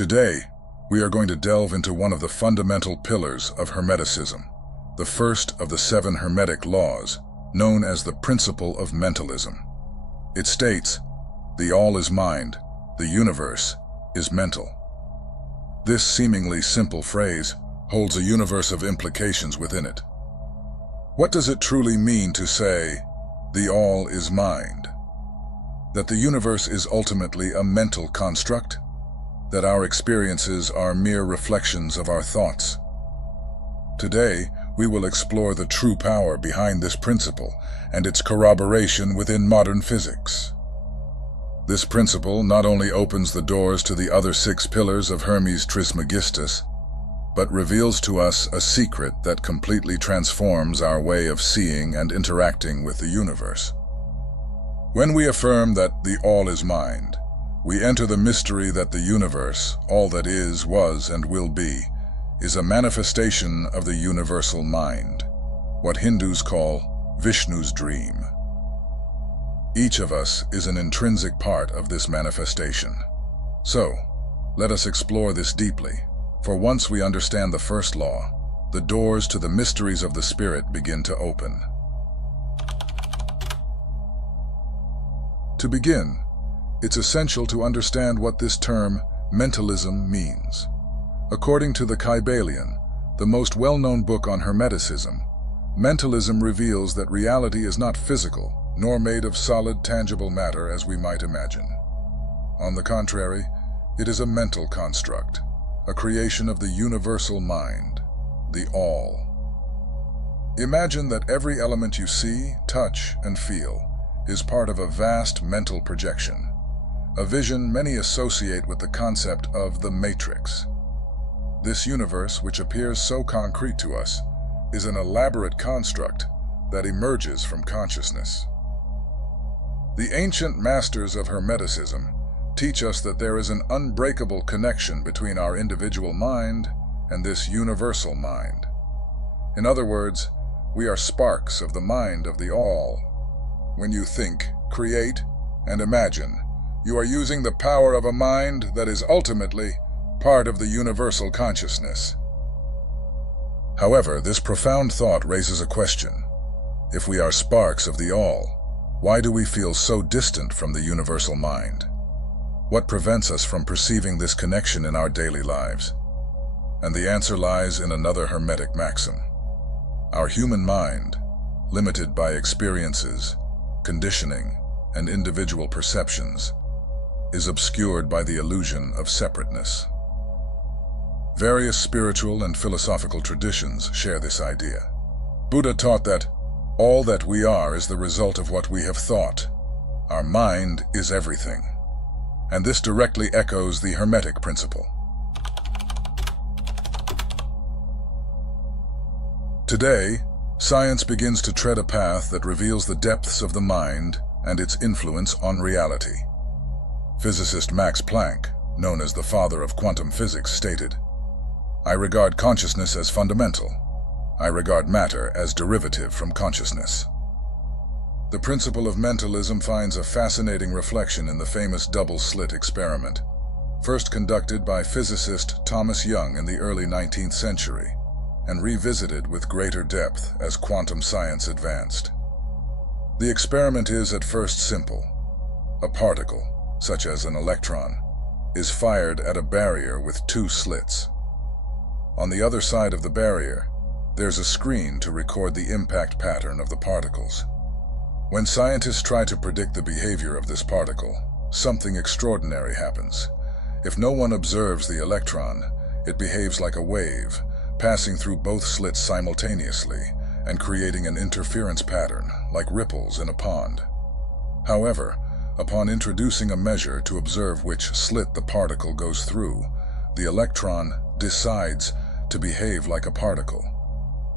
Today, we are going to delve into one of the fundamental pillars of Hermeticism, the first of the 7 Hermetic Laws, known as the Principle of Mentalism. It states, "The all is mind, the universe is mental." This seemingly simple phrase holds a universe of implications within it. What does it truly mean to say, "The all is mind"? That the universe is ultimately a mental construct? That our experiences are mere reflections of our thoughts? Today, we will explore the true power behind this principle and its corroboration within modern physics. This principle not only opens the doors to the other 6 pillars of Hermes Trismegistus, but reveals to us a secret that completely transforms our way of seeing and interacting with the universe. When we affirm that the all is mind, we enter the mystery that the universe, all that is, was, and will be, is a manifestation of the universal mind, what Hindus call Vishnu's dream. Each of us is an intrinsic part of this manifestation. So, let us explore this deeply, for once we understand the first law, the doors to the mysteries of the spirit begin to open. To begin, it's essential to understand what this term, mentalism, means. According to the Kybalion, the most well-known book on Hermeticism, mentalism reveals that reality is not physical, nor made of solid, tangible matter as we might imagine. On the contrary, it is a mental construct, a creation of the universal mind, the all. Imagine that every element you see, touch, and feel is part of a vast mental projection, a vision many associate with the concept of the Matrix. This universe, which appears so concrete to us, is an elaborate construct that emerges from consciousness. The ancient masters of Hermeticism teach us that there is an unbreakable connection between our individual mind and this universal mind. In other words, we are sparks of the mind of the all. When you think, create, and imagine, you are using the power of a mind that is ultimately part of the universal consciousness. However, this profound thought raises a question. If we are sparks of the all, why do we feel so distant from the universal mind? What prevents us from perceiving this connection in our daily lives? And the answer lies in another Hermetic maxim. Our human mind, limited by experiences, conditioning, and individual perceptions, is obscured by the illusion of separateness. Various spiritual and philosophical traditions share this idea. Buddha taught that all that we are is the result of what we have thought. Our mind is everything. And this directly echoes the Hermetic principle. Today, science begins to tread a path that reveals the depths of the mind and its influence on reality. Physicist Max Planck, known as the father of quantum physics, stated, "I regard consciousness as fundamental. I regard matter as derivative from consciousness." The principle of mentalism finds a fascinating reflection in the famous double-slit experiment, first conducted by physicist Thomas Young in the early 19th century, and revisited with greater depth as quantum science advanced. The experiment is at first simple. A particle, such as an electron, is fired at a barrier with 2 slits. On the other side of the barrier, there's a screen to record the impact pattern of the particles. When scientists try to predict the behavior of this particle, something extraordinary happens. If no one observes the electron, it behaves like a wave, passing through both slits simultaneously and creating an interference pattern, like ripples in a pond. However, upon introducing a measure to observe which slit the particle goes through, the electron decides to behave like a particle.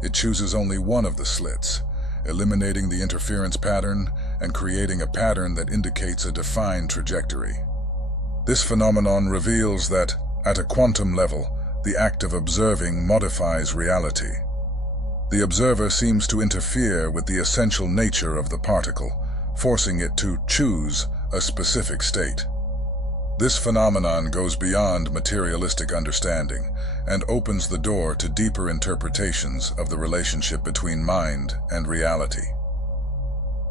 It chooses only one of the slits, eliminating the interference pattern and creating a pattern that indicates a defined trajectory. This phenomenon reveals that, at a quantum level, the act of observing modifies reality. The observer seems to interfere with the essential nature of the particle, forcing it to choose a specific state. This phenomenon goes beyond materialistic understanding and opens the door to deeper interpretations of the relationship between mind and reality.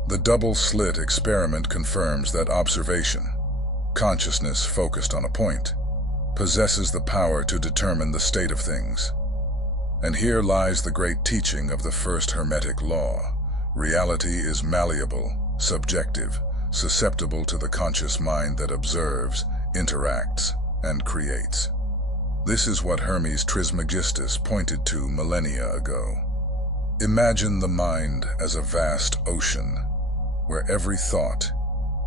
The double-slit experiment confirms that observation, consciousness focused on a point, possesses the power to determine the state of things. And here lies the great teaching of the first Hermetic Law. Reality is malleable, subjective, susceptible to the conscious mind that observes, interacts, and creates. This is what Hermes Trismegistus pointed to millennia ago. Imagine the mind as a vast ocean, where every thought,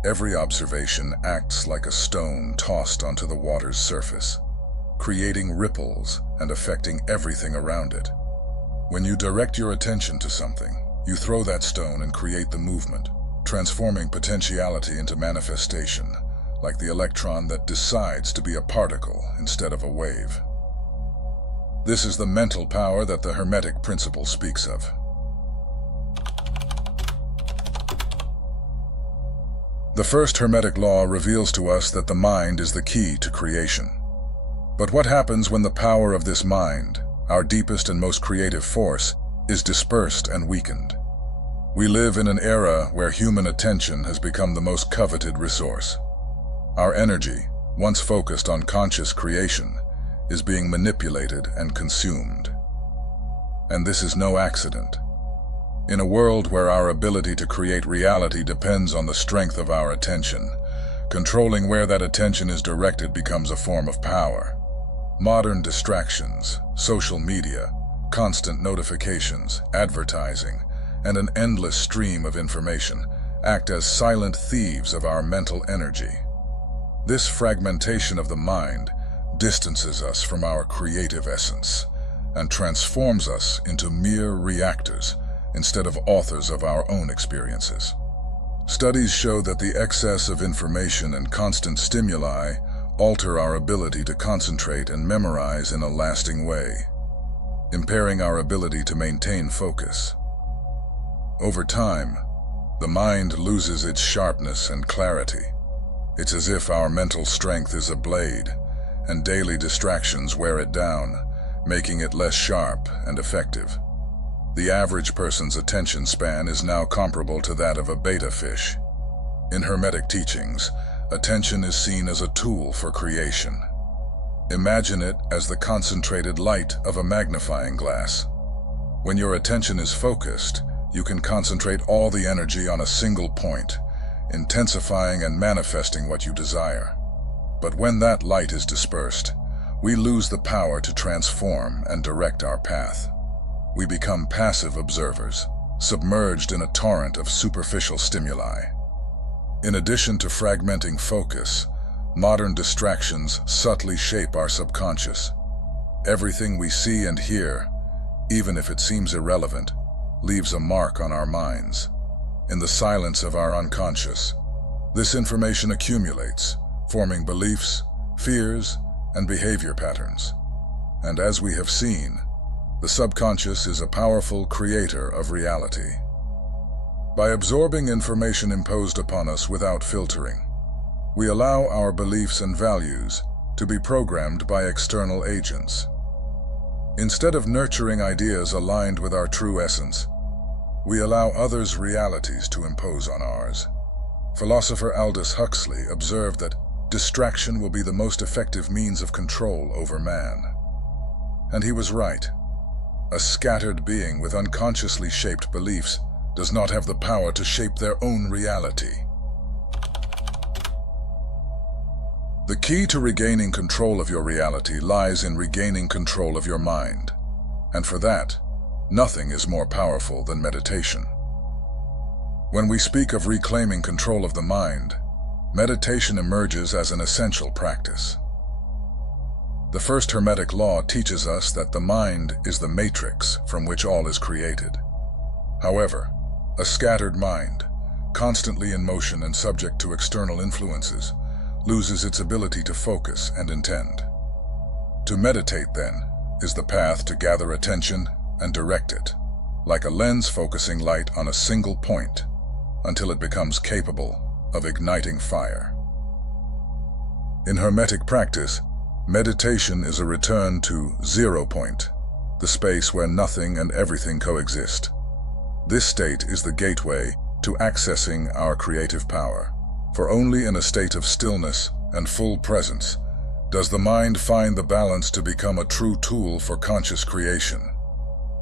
every observation acts like a stone tossed onto the water's surface, creating ripples and affecting everything around it. When you direct your attention to something, you throw that stone and create the movement, transforming potentiality into manifestation, like the electron that decides to be a particle instead of a wave. This is the mental power that the Hermetic principle speaks of. The first Hermetic Law reveals to us that the mind is the key to creation. But what happens when the power of this mind, our deepest and most creative force, is dispersed and weakened? We live in an era where human attention has become the most coveted resource. Our energy, once focused on conscious creation, is being manipulated and consumed. And this is no accident. In a world where our ability to create reality depends on the strength of our attention, controlling where that attention is directed becomes a form of power. Modern distractions, social media, constant notifications, advertising, and an endless stream of information act as silent thieves of our mental energy. This fragmentation of the mind distances us from our creative essence and transforms us into mere reactors instead of authors of our own experiences. Studies show that the excess of information and constant stimuli alter our ability to concentrate and memorize in a lasting way, impairing our ability to maintain focus. Over time, the mind loses its sharpness and clarity. It's as if our mental strength is a blade, and daily distractions wear it down, making it less sharp and effective. The average person's attention span is now comparable to that of a betta fish. In Hermetic teachings, attention is seen as a tool for creation. Imagine it as the concentrated light of a magnifying glass. When your attention is focused, you can concentrate all the energy on a single point, intensifying and manifesting what you desire. But when that light is dispersed, we lose the power to transform and direct our path. We become passive observers, submerged in a torrent of superficial stimuli. In addition to fragmenting focus, modern distractions subtly shape our subconscious. Everything we see and hear, even if it seems irrelevant, leaves a mark on our minds. In the silence of our unconscious, this information accumulates, forming beliefs, fears, and behavior patterns. And as we have seen, the subconscious is a powerful creator of reality. By absorbing information imposed upon us without filtering, we allow our beliefs and values to be programmed by external agents. Instead of nurturing ideas aligned with our true essence, we allow others' realities to impose on ours. Philosopher Aldous Huxley observed that distraction will be the most effective means of control over man. And he was right. A scattered being with unconsciously shaped beliefs does not have the power to shape their own reality. The key to regaining control of your reality lies in regaining control of your mind. And for that, nothing is more powerful than meditation. When we speak of reclaiming control of the mind, meditation emerges as an essential practice. The first Hermetic Law teaches us that the mind is the matrix from which all is created. However, a scattered mind, constantly in motion and subject to external influences, loses its ability to focus and intend. To meditate, then, is the path to gather attention and direct it, like a lens focusing light on a single point, until it becomes capable of igniting fire. In Hermetic practice, meditation is a return to 0 point, the space where nothing and everything coexist. This state is the gateway to accessing our creative power, for only in a state of stillness and full presence does the mind find the balance to become a true tool for conscious creation.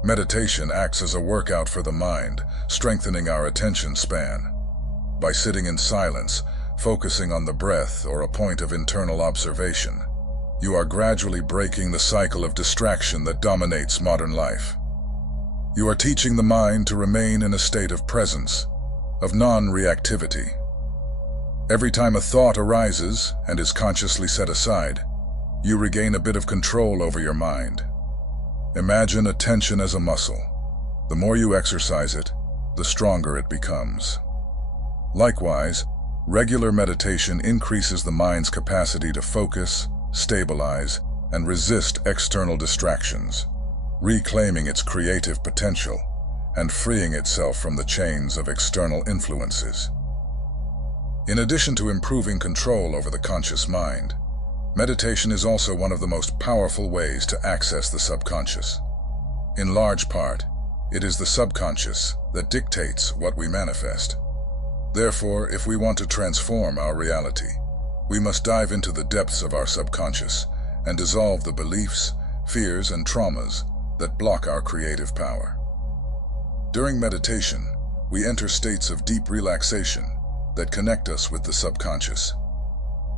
Meditation acts as a workout for the mind, strengthening our attention span. By sitting in silence, focusing on the breath or a point of internal observation, you are gradually breaking the cycle of distraction that dominates modern life. You are teaching the mind to remain in a state of presence, of non-reactivity. Every time a thought arises and is consciously set aside, you regain a bit of control over your mind. Imagine attention as a muscle. The more you exercise it, the stronger it becomes. Likewise, regular meditation increases the mind's capacity to focus, stabilize, and resist external distractions, reclaiming its creative potential and freeing itself from the chains of external influences. In addition to improving control over the conscious mind, meditation is also one of the most powerful ways to access the subconscious. In large part, it is the subconscious that dictates what we manifest. Therefore, if we want to transform our reality, we must dive into the depths of our subconscious and dissolve the beliefs, fears, and traumas that block our creative power. During meditation, we enter states of deep relaxation that connect us with the subconscious.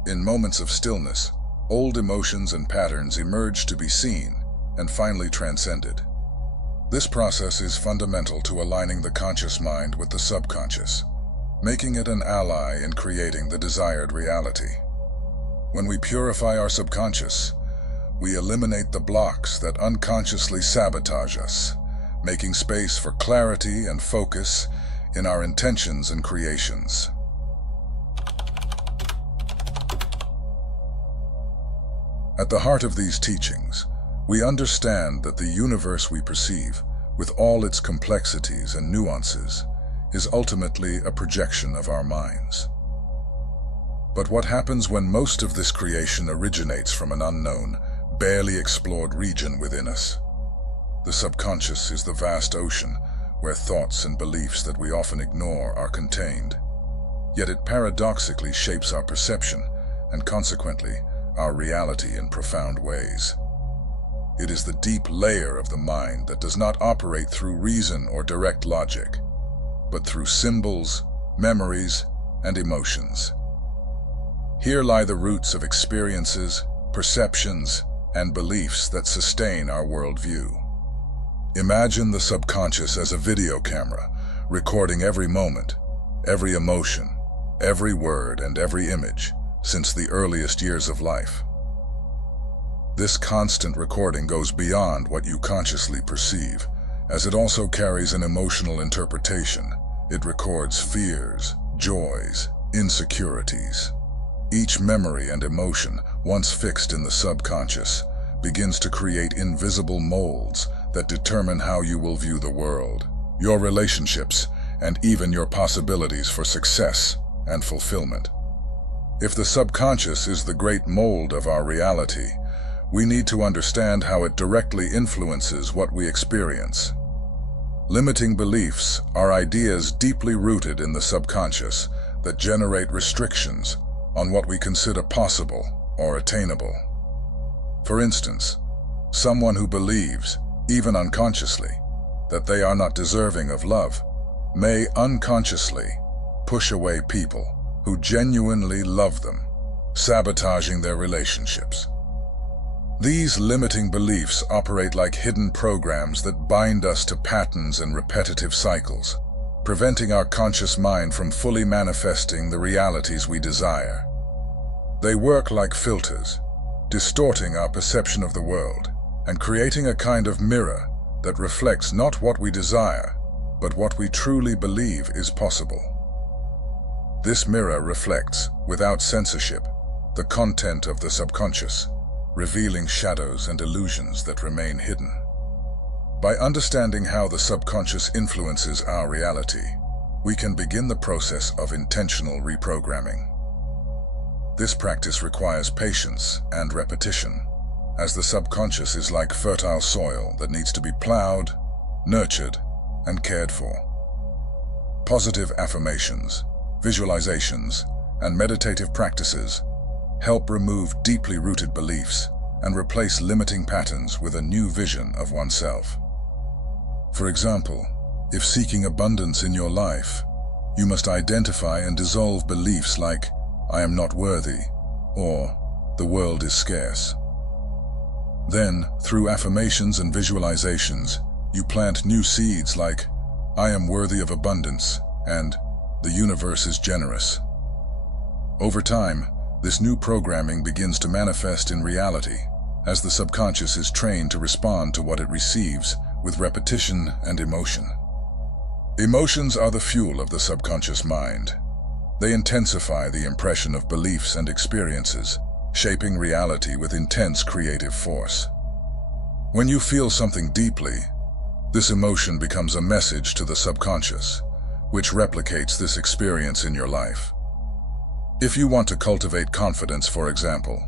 In moments of stillness, old emotions and patterns emerge to be seen and finally transcended. This process is fundamental to aligning the conscious mind with the subconscious, making it an ally in creating the desired reality. When we purify our subconscious, we eliminate the blocks that unconsciously sabotage us, making space for clarity and focus in our intentions and creations. At the heart of these teachings, we understand that the universe we perceive, with all its complexities and nuances, is ultimately a projection of our minds. But what happens when most of this creation originates from an unknown, barely explored region within us? The subconscious is the vast ocean where thoughts and beliefs that we often ignore are contained. Yet it paradoxically shapes our perception and consequently our reality in profound ways. It is the deep layer of the mind that does not operate through reason or direct logic, but through symbols, memories, and emotions. Here lie the roots of experiences, perceptions, and beliefs that sustain our worldview. Imagine the subconscious as a video camera, recording every moment, every emotion, every word, and every image since the earliest years of life. This constant recording goes beyond what you consciously perceive, as it also carries an emotional interpretation. It records fears, joys, insecurities. Each memory and emotion, once fixed in the subconscious, begins to create invisible molds that determine how you will view the world, your relationships, and even your possibilities for success and fulfillment. If the subconscious is the great mold of our reality, we need to understand how it directly influences what we experience. Limiting beliefs are ideas deeply rooted in the subconscious that generate restrictions on what we consider possible or attainable. For instance, someone who believes, even unconsciously, that they are not deserving of love may unconsciously push away people who genuinely love them, sabotaging their relationships. These limiting beliefs operate like hidden programs that bind us to patterns and repetitive cycles, preventing our conscious mind from fully manifesting the realities we desire. They work like filters, distorting our perception of the world and creating a kind of mirror that reflects not what we desire, but what we truly believe is possible. This mirror reflects, without censorship, the content of the subconscious, revealing shadows and illusions that remain hidden. By understanding how the subconscious influences our reality, we can begin the process of intentional reprogramming. This practice requires patience and repetition, as the subconscious is like fertile soil that needs to be plowed, nurtured, and cared for. Positive affirmations, visualizations, and meditative practices help remove deeply rooted beliefs and replace limiting patterns with a new vision of oneself. For example, if seeking abundance in your life, you must identify and dissolve beliefs like, "I am not worthy," or "the world is scarce." Then, through affirmations and visualizations, you plant new seeds like, "I am worthy of abundance," and "the universe is generous." Over time, this new programming begins to manifest in reality, as the subconscious is trained to respond to what it receives with repetition and emotion. Emotions are the fuel of the subconscious mind. They intensify the impression of beliefs and experiences, shaping reality with intense creative force. When you feel something deeply, this emotion becomes a message to the subconscious, which replicates this experience in your life. If you want to cultivate confidence, for example,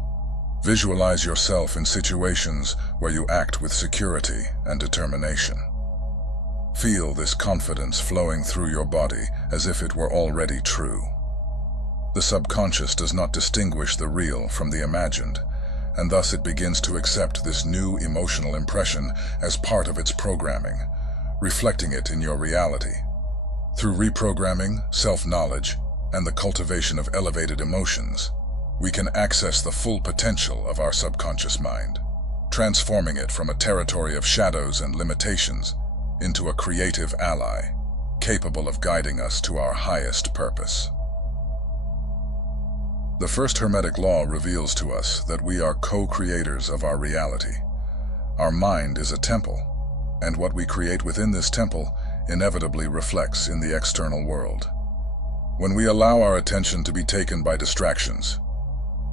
visualize yourself in situations where you act with security and determination. Feel this confidence flowing through your body as if it were already true. The subconscious does not distinguish the real from the imagined, and thus it begins to accept this new emotional impression as part of its programming, reflecting it in your reality. Through reprogramming, self-knowledge, and the cultivation of elevated emotions, we can access the full potential of our subconscious mind, transforming it from a territory of shadows and limitations into a creative ally, capable of guiding us to our highest purpose. The first Hermetic Law reveals to us that we are co-creators of our reality. Our mind is a temple, and what we create within this temple inevitably reflects in the external world. When we allow our attention to be taken by distractions,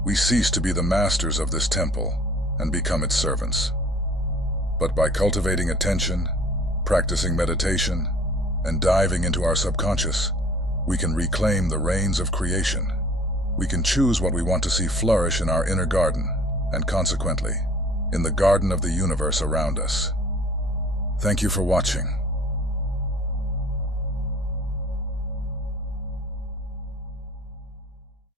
we cease to be the masters of this temple and become its servants. But by cultivating attention, practicing meditation, and diving into our subconscious, we can reclaim the reins of creation. We can choose what we want to see flourish in our inner garden, and consequently, in the garden of the universe around us. Thank you for watching.